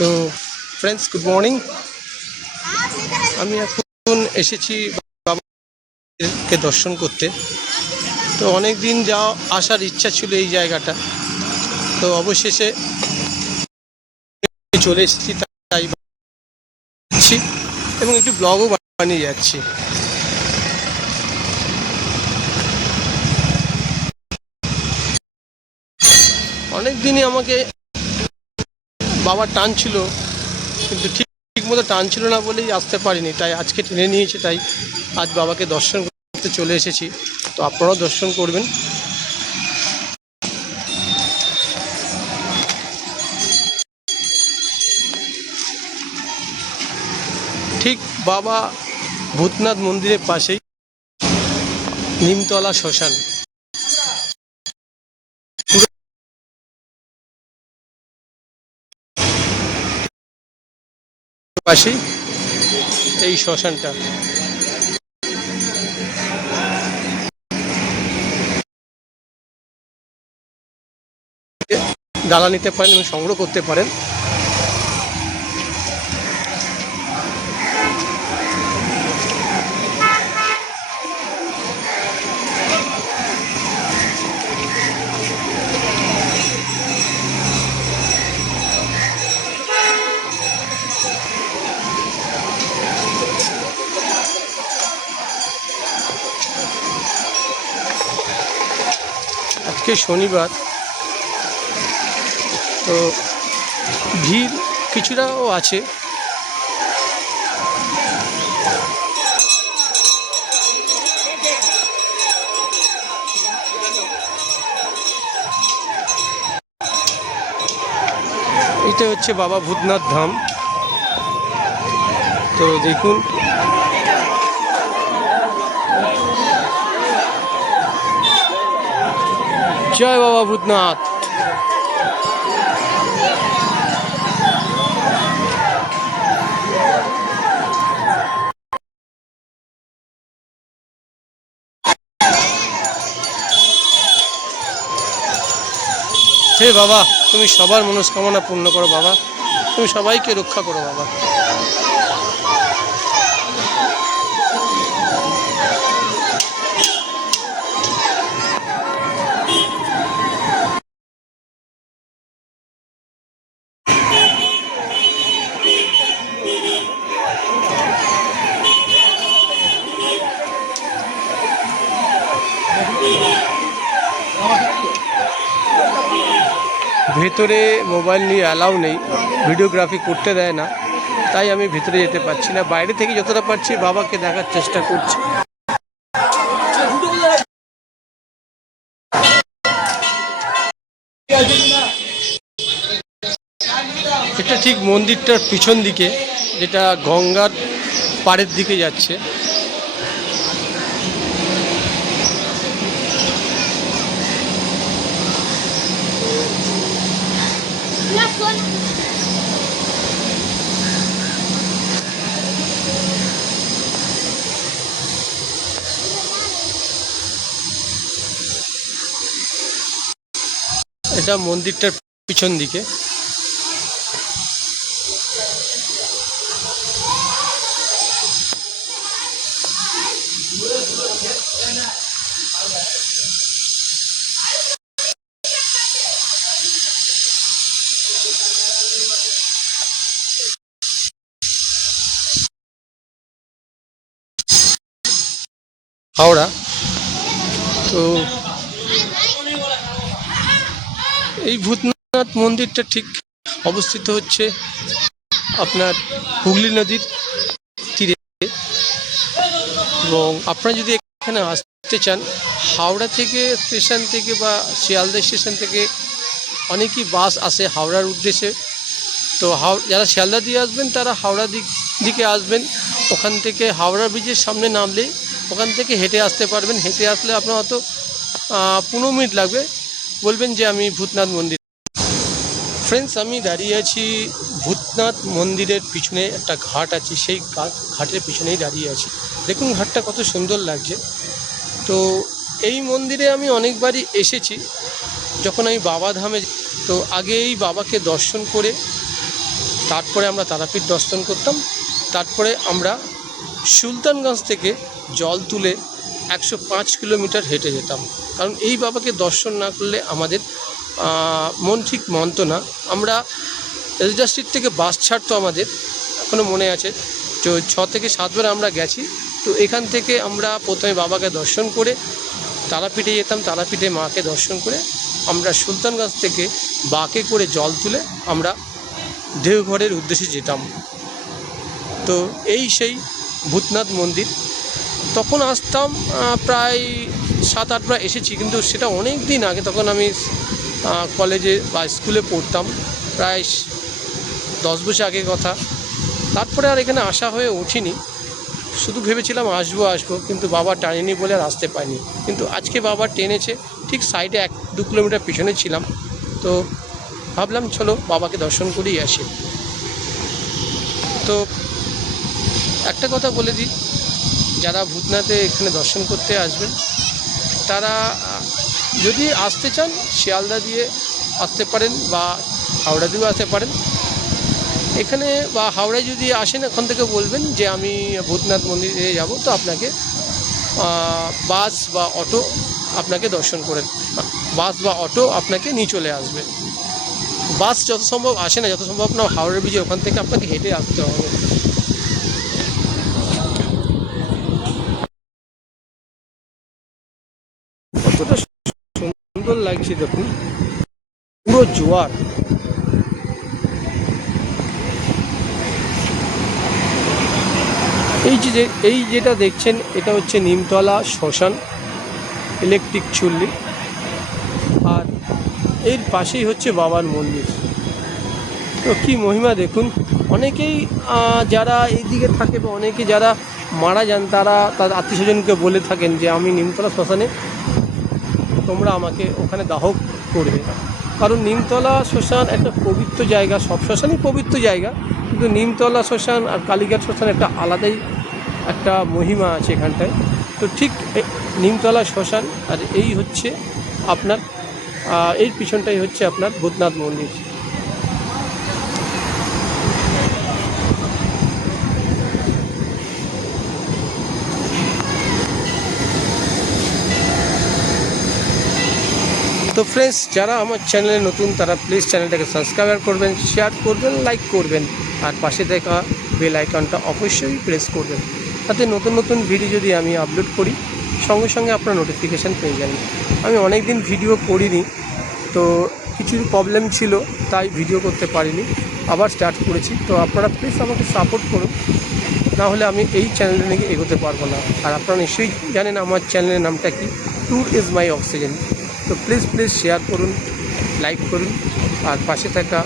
তো friends, good morning. আমি এখন এসেছি বাবাকে দর্শন করতে। তো অনেক দিন আসার ইচ্ছা ছিল এই জায়গাটা, তো অবশেষে চলে এসেছি। তাই এবং একটি ব্লগও বানিয়ে যাচ্ছি। অনেক দিনই আমাকে বাবার টান ছিল, কিন্তু ঠিক মতো টান ছিল না বলেই আসতে পারিনি। তাই আজকে টেনে নিয়েছে, তাই আজ বাবাকে দর্শন করতে চলে এসেছি। তো আপনারাও দর্শন করবেন। ঠিক বাবা ভূতনাথ মন্দিরের পাশেই নিমতলা শ্মশান, পাশেই এই শ্মশানটা। ডালা নিতে পারেন এবং সংগ্রহ করতে পারেন। আজকে শনিবার, তো ভিড় কিছুটাও আছে। এটা হচ্ছে বাবা ভূতনাথ ধাম। তো দেখুন, জয় বাবা ভূতনাথ। হে বাবা, তুমি সবার মনস্কামনা পূর্ণ করো বাবা, তুমি সবাইকে রক্ষা করো বাবা। ভেতরে মোবাইল নিয়ে অ্যালাউ নেই, ভিডিওগ্রাফি করতে দেয় না, তাই আমি ভেতরে যেতে পারছি না। বাইরে থেকে যতটা পারছি বাবাকে দেখার চেষ্টা করছি। এটা ঠিক মন্দিরটার পিছন দিকে, যেটা গঙ্গার পাড়ের দিকে যাচ্ছে। এটা মন্দিরটার পিছন দিকে। হাওড়া। তো এই ভূতনাথ মন্দিরটা ঠিক অবস্থিত হচ্ছে আপনার হুগলি নদীর তীরে। এবং আপনারা যদি এখানে আসতে চান, হাওড়া থেকে স্টেশন থেকে বা শিয়ালদা স্টেশন থেকে অনেকই বাস আসে হাওড়ার উদ্দেশ্যে। তো যারা শিয়ালদা দিয়ে আসবেন তারা হাওড়া দিকে আসবেন। ওখান থেকে হাওড়া ব্রিজের সামনে নামলে ওখান থেকে হেঁটে আসতে পারবেন। হেঁটে আসলে আপনার হয়তো 15 মিনিট লাগবে। বলবেন যে আমি ভূতনাথ মন্দির। ফ্রেন্ডস, আমি দাঁড়িয়ে আছি ভূতনাথ মন্দিরের পিছনে, একটা ঘাট আছে, সেই ঘাটের পিছনেই দাঁড়িয়ে আছি। দেখুন ঘাটটা কত সুন্দর লাগছে। তো এই মন্দিরে আমি অনেকবারই এসেছি যখন আমি বাবা ধামে। তো আগে এই বাবাকে দর্শন করে তারপরে আমরা তারাপীঠ দর্শন করতাম। তারপরে আমরা সুলতানগঞ্জ থেকে জল তুলে 105 কিলোমিটার হেঁটে যেতাম, কারণ এই বাবাকে দর্শন না করলে আমাদের মন ঠিক মানতো না। আমরা এলজা স্ট্রিট থেকে বাস ছাড়তো আমাদের, এখনও মনে আছে, তো 6 থেকে 7 বার আমরা গেছি। তো এখান থেকে আমরা প্রথমে বাবাকে দর্শন করে তারাপীঠে যেতাম, তারাপীঠে মাকে দর্শন করে আমরা সুলতানগঞ্জ থেকে বাকে করে জল তুলে আমরা দেওঘরের উদ্দেশ্যে যেতাম। তো এই সেই ভূতনাথ মন্দির। তখন আসতাম প্রায় 7-8 বার এসেছি, কিন্তু সেটা অনেক দিন আগে, তখন আমি কলেজে বা স্কুলে পড়তাম, প্রায় 10 বছর আগের কথা। তারপরে আর এখানে আসা হয়ে ওঠেনি, শুধু ভেবেছিলাম আসবো, কিন্তু বাবা টানেনি বলে আর আসতে পারিনি। কিন্তু আজকে বাবা টেনেছে, ঠিক সাইডে 1-2 কিলোমিটার পিছনে ছিলাম, তো ভাবলাম চলো বাবাকে দর্শন করেই আসি। তো একটা কথা বলে দিই, যারা ভূতনাথে এখানে দর্শন করতে আসবেন তারা যদি আসতে চান শিয়ালদা দিয়ে আসতে পারেন বা হাওড়া দিয়েও আসতে পারেন এখানে, বা হাওড়ায় যদি আসেন এখান থেকে বলবেন যে আমি ভূতনাথ মন্দিরে যাব, তো আপনাকে বাস বা অটো আপনাকে দর্শন করে, বাস বা অটো আপনাকে নিয়ে চলে আসবে। বাস যত সম্ভব আসে না, যত সম্ভব না হাওড়া ব্রিজে ওখান থেকে আপনাকে হেঁটে আসতে হবে। কতটা সুন্দর লাগছে দেখুন, পুরো জোয়ার। এই যেটা দেখছেন এটা হচ্ছে নিমতলা শ্মশান, ইলেকট্রিক চুল্লি, আর এর পাশেই হচ্ছে বাবার মন্দির। তো কী মহিমা দেখুন। অনেকেই যারা এইদিকে থাকে বা অনেকে যারা মারা যান তারা তার আত্মীয় স্বজনকে বলে থাকেন যে আমি নিমতলা শ্মশানে, তোমরা আমাকে ওখানে দাহ করবে, কারণ নিমতলা শ্মশান একটা পবিত্র জায়গা। সব শ্মশানই পবিত্র জায়গা, কিন্তু নিমতলা শ্মশান আর কালীঘাট শ্মশান একটা আলাদাই একটা মহিমা আছে এখানটায়। তো ঠিক নিমতলা শ্মশান, আর এই হচ্ছে আপনার এর পিছনটাই হচ্ছে আপনার ভূতনাথ মন্দির। তো ফ্রেন্ডস, যারা আমার চ্যানেলে নতুন তারা প্লিজ চ্যানেলটাকে সাবস্ক্রাইব করবেন, শেয়ার করবেন, লাইক করবেন, আর পাশে থাকা বেল আইকনটা অবশ্যই প্রেস করবেন, তাতে নতুন নতুন ভিডিও যদি আমি আপলোড করি সঙ্গে সঙ্গে আপনার নোটিফিকেশান পেয়ে যাবেন। আমি অনেক দিন ভিডিও করিনি, তো কিছু প্রবলেম ছিল তাই ভিডিও করতে পারিনি, আবার স্টার্ট করেছি। তো আপনারা প্লিজ আমাকে সাপোর্ট করুন, না হলে আমি এই চ্যানেলে নিয়ে এগোতে পারবো না। আর আপনারা নিশ্চয়ই জানেন আমার চ্যানেলের নামটা কি, ট্যুর ইজ মাই অক্সিজেন। তো প্লিজ শেয়ার করুন, লাইক করুন, আর পাশে থাকা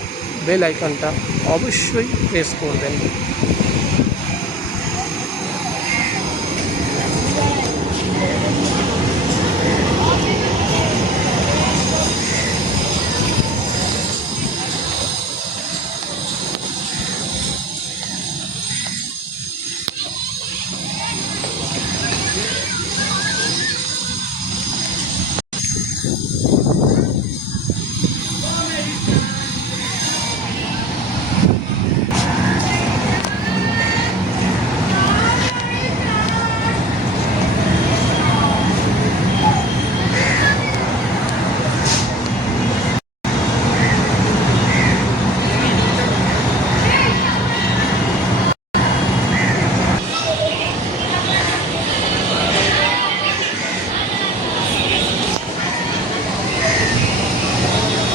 বেল আইকনটা অবশ্যই প্রেস করবেন।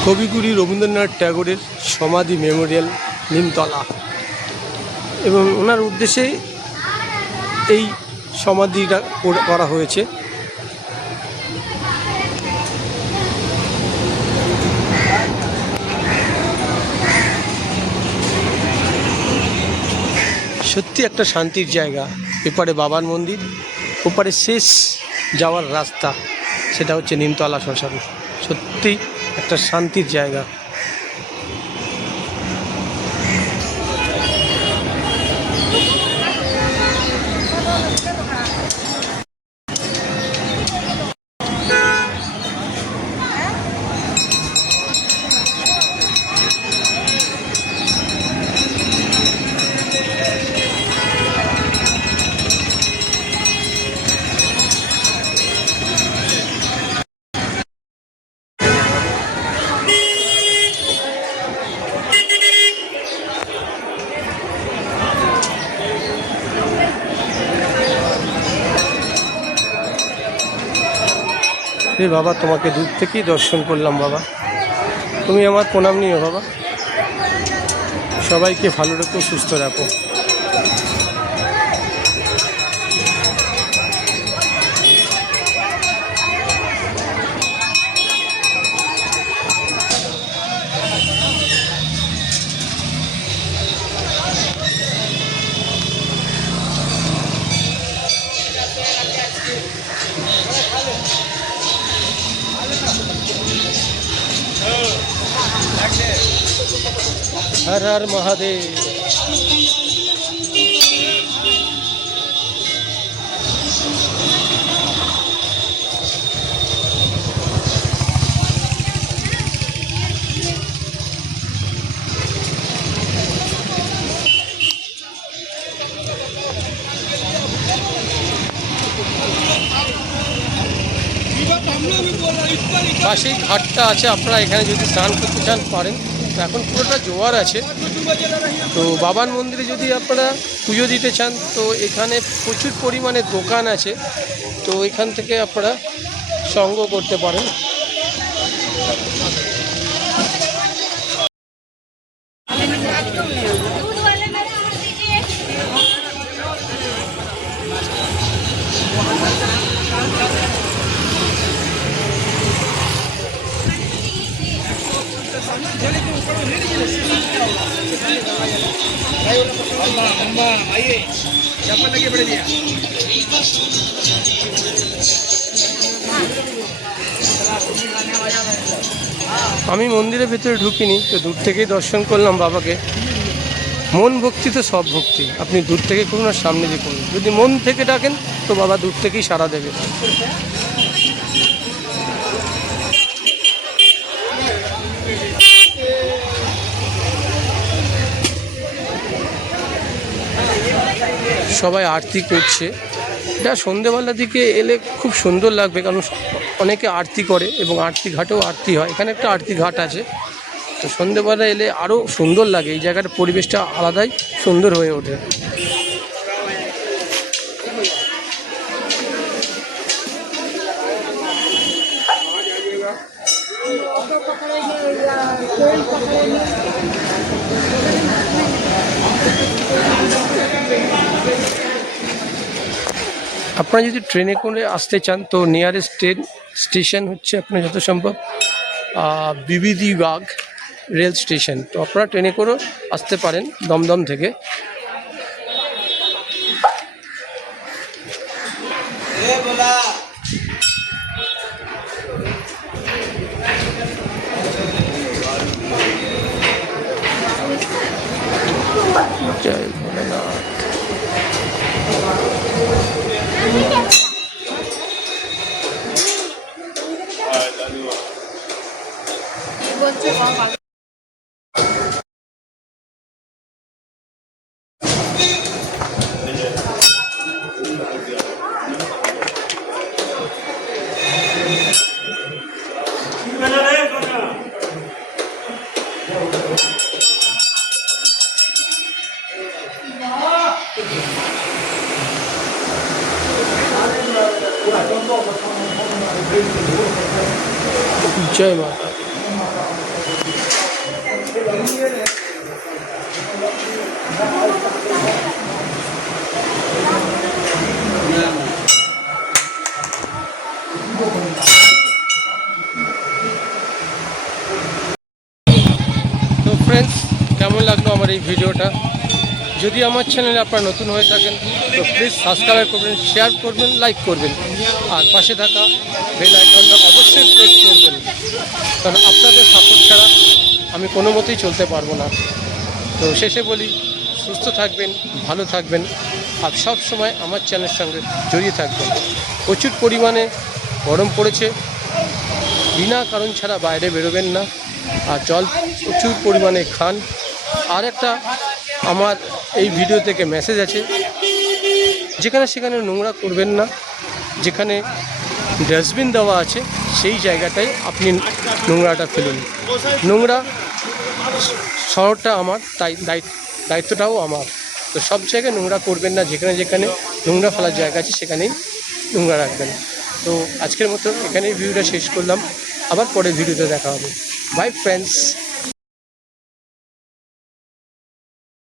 কবিগুরু রবীন্দ্রনাথ ট্যাগোরের সমাধি মেমোরিয়াল নিমতলা, এবং ওনার উদ্দেশ্যে এই সমাধিটা করা হয়েছে। সত্যি একটা শান্তির জায়গা। এপারে বাবার মন্দির, ওপারে শেষ যাওয়ার রাস্তা, সেটা হচ্ছে নিমতলা শ্মশান। সত্যি একটা শান্তির জায়গা। হে বাবা, তোমাকে দূর থেকেই দর্শন করলাম বাবা, তুমি আমার প্রণাম নিও বাবা। সবাইকে ভালো রেখো, সুস্থ রাখো। हर हर महादेव। পাশেই ঘাটটা আছে, আপনারা এখানে যদি স্নান করতে চান পারেন। তো এখন পুরোটা জোয়ার আছে। তো বাবার মন্দিরে যদি আপনারা পুজো দিতে চান তো এখানে প্রচুর পরিমাণে দোকান আছে, তো এখান থেকে আপনারা সঙ্গ করতে পারেন। আমি মন্দিরের ভেতরে ঢুকিনি, তো দূর থেকেই দর্শন করলাম বাবাকে। মন ভক্তি তো সব ভক্তি, আপনি দূর থেকে করুন আর সামনে দিয়ে করুন, যদি মন থেকে ডাকেন তো বাবা দূর থেকেই সাড়া দেবে। সবাই আরতি করছে, এটা সন্ধেবেলার দিকে এলে খুব সুন্দর লাগবে, কারণ অনেকে আরতি করে এবং আরতি ঘাটেও আরতি হয়। এখানে একটা আরতি ঘাট আছে, তো সন্ধেবেলা এলে আরও সুন্দর লাগে, এই জায়গাটার পরিবেশটা আলাদাই সুন্দর হয়ে ওঠে। আপনারা যদি ট্রেনে করে আসতে চান তো নিয়ারেস্ট ট্রেন স্টেশন হচ্ছে আপনার যত সম্ভব বিবিধি বাগ রেল স্টেশন। তো আপনারা ট্রেনে করেও আসতে পারেন দমদম থেকে। জয় ভোলেনাথ। जय माता। तो फ्रेंड्स কেমন লাগলো আমার এই ভিডিওটা? যদি আমার চ্যানেলে আপনারা নতুন হয়ে থাকেন তো প্লিজ সাবস্ক্রাইব করবেন, শেয়ার করবেন, লাইক করবেন, আর পাশে থাকা বেল আইকনটা অবশ্যই প্রেস করবেন, কারণ আপনাদের সাপোর্ট ছাড়া আমি কোনো মতেই চলতে পারবো না। তো শেষে বলি, সুস্থ থাকবেন, ভালো থাকবেন, আর সব সময় আমার চ্যানেলের সঙ্গে জড়িয়ে থাকবেন। প্রচুর পরিমাণে গরম পড়েছে, বিনা কারণ ছাড়া বাইরে বেরোবেন না, আর জল প্রচুর পরিমাণে খান। আর একটা আমার এই ভিডিও থেকে মেসেজ আছে, যেখানে সেখানে নোংরা করবেন না, যেখানে ডাস্টবিন দেওয়া আছে সেই জায়গাটায় আপনি নোংরাটা ফেলুন। নোংরা শহরটা আমার, তাই দায়িত্বটাও আমার। তো সব জায়গায় নোংরা করবেন না, যেখানে যেখানে নোংরা ফেলার জায়গা আছে সেখানেই নোংরা রাখবেন। তো আজকের মতো এখানেই ভিডিওটা শেষ করলাম, আবার পরের ভিডিওতে দেখা হবে। By friends.